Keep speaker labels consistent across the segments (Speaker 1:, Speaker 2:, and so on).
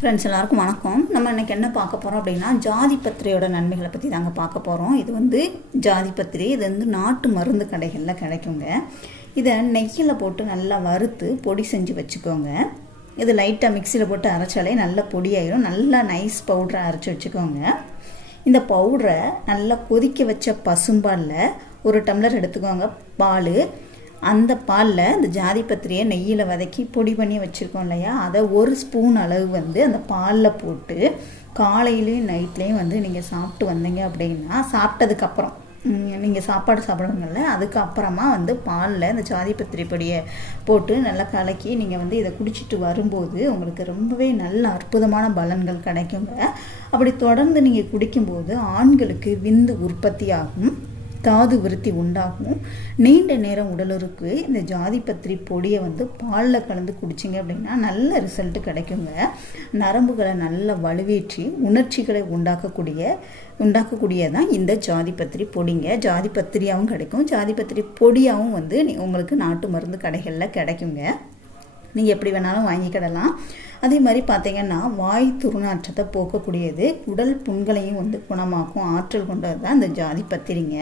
Speaker 1: Friends எல்லாருக்கும் வணக்கம். நம்ம இன்னைக்கு என்ன பார்க்க போகிறோம் அப்படின்னா ஜாதி பத்திரையோட நன்மைகளை பற்றி தாங்க பார்க்க போகிறோம் இது வந்து ஜாதி பத்திரி இது வந்து நாட்டு மருந்து கடைகளில் கிடைக்குங்க. இதை நெய்யில் போட்டு நல்லா வறுத்து பொடி செஞ்சு வச்சுக்கோங்க. இது லைட்டாக மிக்சியில் போட்டு அரைச்சாலே நல்ல பொடியாயிரும். நல்லா நைஸ் பவுடரை அரைச்சி வச்சுக்கோங்க. இந்த பவுடரை நல்லா கொதிக்க வச்ச பசும்பாலில் ஒரு டம்ளர் எடுத்துக்கோங்க. பால் அந்த பாலில் இந்த ஜாதி பத்திரியை நெய்யில் வதக்கி பொடி பண்ணி வச்சுருக்கோம் இல்லையா? அதை ஒரு ஸ்பூன் அளவு வந்து அந்த பாலில் போட்டு காலையிலையும் நைட்லேயும் வந்து நீங்கள் சாப்பிட்டு வந்தீங்க அப்படின்னா சாப்பிட்டதுக்கப்புறம் நீங்கள் சாப்பாடு சாப்பிடுவீங்கள்ல அதுக்கப்புறமா வந்து பாலில் இந்த ஜாதி பத்திரி பொடியை போட்டு நல்லா கலக்கி நீங்கள் வந்து இதை குடிச்சிட்டு வரும்போது உங்களுக்கு ரொம்பவே நல்ல அற்புதமான பலன்கள் கிடைக்குங்க. அப்படி தொடர்ந்து நீங்கள் குடிக்கும்போது ஆண்களுக்கு விந்து உற்பத்தி ஆகும் தாது விருத்தி உண்டாகும். நீண்ட நேரம் உடலுக்கு இந்த ஜாதிபத்திரி பொடியை வந்து பாலில் கலந்து குடிச்சிங்க அப்படின்னா நல்ல ரிசல்ட் கிடைக்குங்க. நரம்புகளை நல்லா வலுவேற்றி உணர்ச்சிகளை உண்டாக்கக்கூடிய உண்டாக்கக்கூடியதான் இந்த ஜாதிபத்திரி பொடிங்க. ஜாதிபத்திரியாகவும் கிடைக்கும். ஜாதிபத்திரி பொடியாகவும் வந்து உங்களுக்கு நாட்டு மருந்து கடைகளில் கிடைக்குங்க. நீங்கள் எப்படி வேணாலும் வாங்கிக்கிடலாம். அதே மாதிரி பார்த்தீங்கன்னா வாய் துர்நாற்றத்தை போக்கக்கூடியது உடல் புண்களையும் வந்து குணமாக்கும் ஆற்றல் கொண்டது தான் இந்த ஜாதி பத்திரிங்க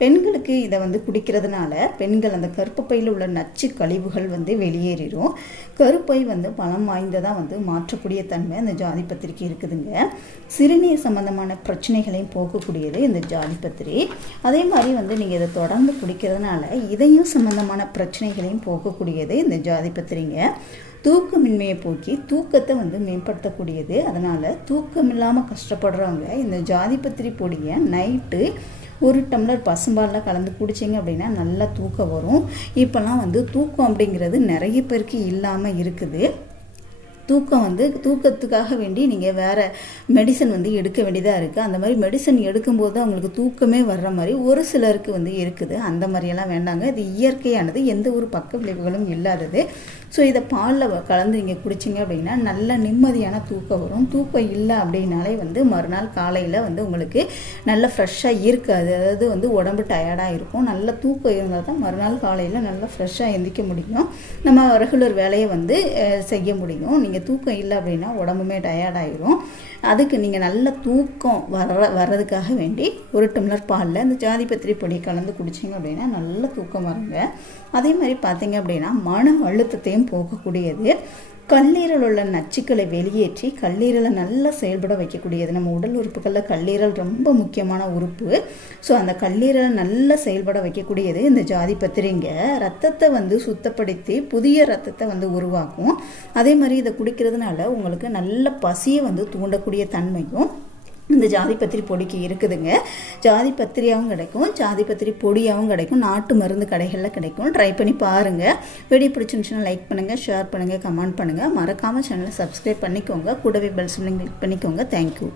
Speaker 1: பெண்களுக்கு இதை வந்து குடிக்கிறதுனால பெண்கள் அந்த கருப்பப்பையில் உள்ள நச்சு கழிவுகள் வந்து வெளியேறிடும் கருப்பை வந்து பலம் வாய்ந்ததாக வந்து மாற்றக்கூடிய தன்மை இந்த ஜாதி பத்திரிக்கை இருக்குதுங்க. சிறுநீர் சம்மந்தமான பிரச்சனைகளையும் போக்கக்கூடியது இந்த ஜாதி பத்திரி. அதே மாதிரி வந்து நீங்கள் இதை தொடர்ந்து குடிக்கிறதுனால இதயம் சம்மந்தமான பிரச்சனைகளையும் போக்கக்கூடியது இந்த ஜாதி பத்திரிங்க. தூக்கமின்மையை போக்கி தூக்கத்தை வந்து மேம்படுத்தக்கூடியது. அதனால் தூக்கம் இல்லாமல் கஷ்டப்படுறவங்க இந்த ஜாதிபத்திரி பொடியை நைட்டு ஒரு டம்ளர் பசும்பாலில் கலந்து குடிச்சிங்க அப்படின்னா நல்லா தூக்கம் வரும். இப்போல்லாம் வந்து தூக்கம் அப்படிங்கிறது நிறைய பேருக்கு இல்லாமல் இருக்குது. தூக்கம் வந்து தூக்கத்துக்காக வேண்டி நீங்கள் வேறு மெடிசன் வந்து எடுக்க வேண்டியதாக இருக்குது அந்த மாதிரி மெடிசன் எடுக்கும்போது அவங்களுக்கு தூக்கமே வர்ற மாதிரி ஒரு சிலருக்கு வந்து இருக்குது. அந்த மாதிரியெல்லாம் வேண்டாங்க. இது இயற்கையானது. எந்த ஒரு பக்க விளைவுகளும் இல்லாதது. ஸோ இதை பாலில் கலந்து நீங்கள் குடிச்சிங்க அப்படின்னா நல்ல நிம்மதியான தூக்கம் வரும். தூக்கம் இல்லை அப்படின்னாலே வந்து மறுநாள் காலையில் வந்து உங்களுக்கு நல்ல ஃப்ரெஷ்ஷாக இருக்காது. அதாவது வந்து உடம்பு டயர்டாக இருக்கும். நல்ல தூக்கம் இருந்தால் தான் மறுநாள் காலையில் நல்லா ஃப்ரெஷ்ஷாக எந்திக்க முடியும். நம்ம ரெகுலர் வேலையை வந்து செய்ய முடியும். நீங்கள் நீங்கள் தூக்கம் இல்லை அப்படின்னா உடம்புமே டயர்டாயிரும் அதுக்கு நீங்கள் நல்ல தூக்கம் வர வர்றதுக்காக வேண்டி ஒரு டம்ளர் பாலில் இந்த ஜாதிபத்திரி பொடி கலந்து குடிச்சிங்க அப்படின்னா நல்ல தூக்கம் வருங்க. அதே மாதிரி பார்த்தீங்க அப்படின்னா மன அழுத்தத்தையும் போகக்கூடியது கல்லீரல் உள்ள நச்சுக்களை வெளியேற்றி கல்லீரலை நல்லா செயல்பட வைக்கக்கூடியது. நம்ம உடல் உறுப்புகளில் கல்லீரல் ரொம்ப முக்கியமான உறுப்பு. ஸோ அந்த கல்லீரலை நல்லா செயல்பட வைக்கக்கூடியது இந்த ஜாதி பத்திரிங்க. ரத்தத்தை வந்து சுத்தப்படுத்தி புதிய ரத்தத்தை வந்து உருவாக்கும். அதே மாதிரி இதை குடிக்கிறதுனால உங்களுக்கு நல்ல பசியை வந்து தூண்டக்கூடிய தன்மையும் இந்த ஜாதி பத்திரி பொடிக்கு இருக்குதுங்க. ஜாதி பத்திரியாகவும் கிடைக்கும் ஜாதி பத்திரி பொடியாகவும் கிடைக்கும் நாட்டு மருந்து கடைகளில் கிடைக்கும். ட்ரை பண்ணி பாருங்கள் வீடியோ பிடிச்சிருந்துச்சுன்னா லைக் பண்ணுங்கள் ஷேர் பண்ணுங்கள் கமெண்ட் பண்ணுங்கள் மறக்காமல் சேனலை சப்ஸ்கிரைப் பண்ணிக்கோங்க. கூடவே பெல் சொல்லி கிளிக் பண்ணிக்கோங்க. தேங்க்யூ